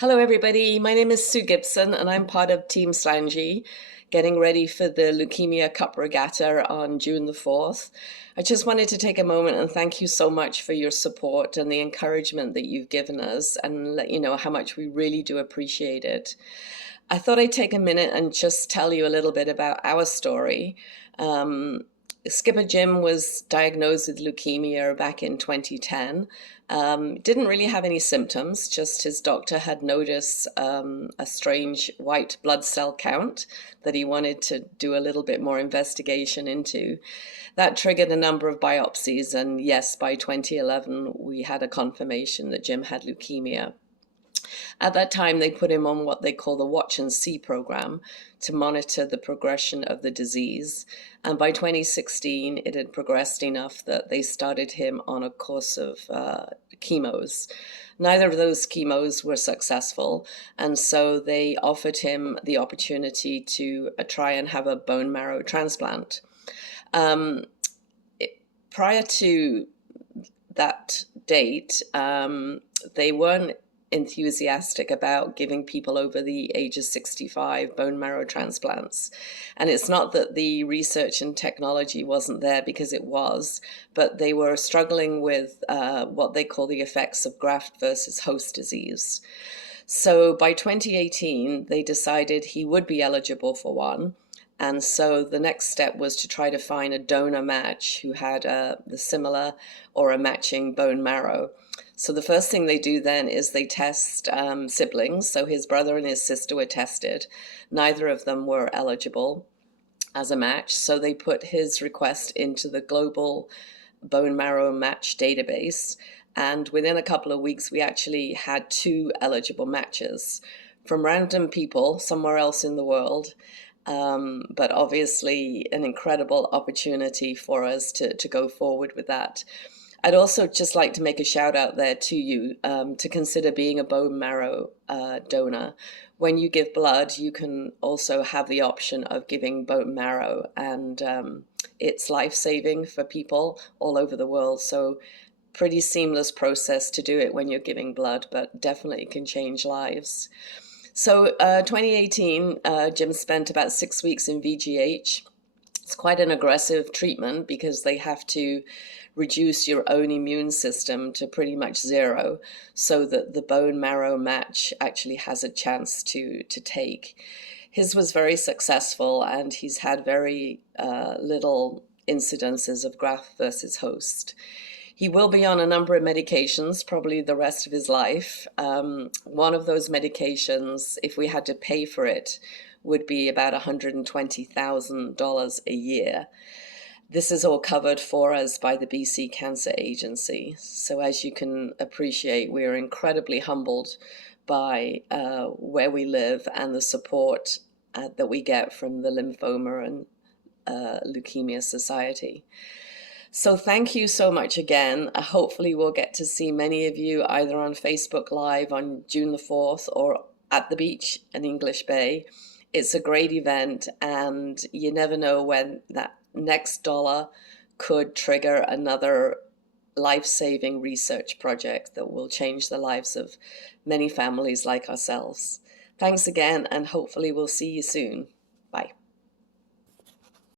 Hello, everybody. My name is Sue Gibson, and I'm part of Team SLAINTE, getting ready for the Leukemia Cup Regatta on June the 4th. I just wanted to take a moment and thank you so much for your support and the encouragement that you've given us, and let you know how much we really do appreciate it. I thought I'd take a minute and just tell you a little bit about our story. Um, Skipper Jim was diagnosed with leukemia back in 2010. Didn't really have any symptoms, just his doctor had noticed a strange white blood cell count that he wanted to do a little bit more investigation into. That triggered a number of biopsies, and yes, by 2011, we had a confirmation that Jim had leukemia. At that time, they put him on what they call the Watch and See program to monitor the progression of the disease. And by 2016, it had progressed enough that they started him on a course of chemos. Neither of those chemos were successful, and so they offered him the opportunity to try and have a bone marrow transplant. Um, Prior to that date, they weren't enthusiastic about giving people over the age of 65 bone marrow transplants. And it's not that the research and technology wasn't there, because it was, but they were struggling with what they call the effects of graft versus host disease. So by 2018, they decided he would be eligible for one. And so the next step was to try to find a donor match who had the similar or a matching bone marrow. So the first thing they do then is they test siblings. So his brother and his sister were tested. Neither of them were eligible as a match. So they put his request into the global bone marrow match database. And within a couple of weeks, we actually had two eligible matches from random people somewhere else in the world. But obviously an incredible opportunity for us to go forward with that. I'd also just like to make a shout out there to you to consider being a bone marrow donor. When you give blood, you can also have the option of giving bone marrow, and it's life-saving for people all over the world. So pretty seamless process to do it when you're giving blood, but definitely can change lives. So 2018, Jim spent about 6 weeks in VGH. It's quite an aggressive treatment because they have to reduce your own immune system to pretty much zero so that the bone marrow match actually has a chance to take. His was very successful, and he's had very little incidences of graft versus host. He will be on a number of medications, probably the rest of his life. One of those medications, if we had to pay for it, would be about $120,000 a year. This is all covered for us by the BC Cancer Agency. So as you can appreciate, we are incredibly humbled by where we live and the support that we get from the Lymphoma and Leukemia Society. So thank you so much again. Hopefully we'll get to see many of you either on Facebook Live on June the 4th or at the beach in English Bay. It's a great event, and you never know when that next dollar could trigger another life-saving research project that will change the lives of many families like ourselves. Thanks again, and hopefully we'll see you soon.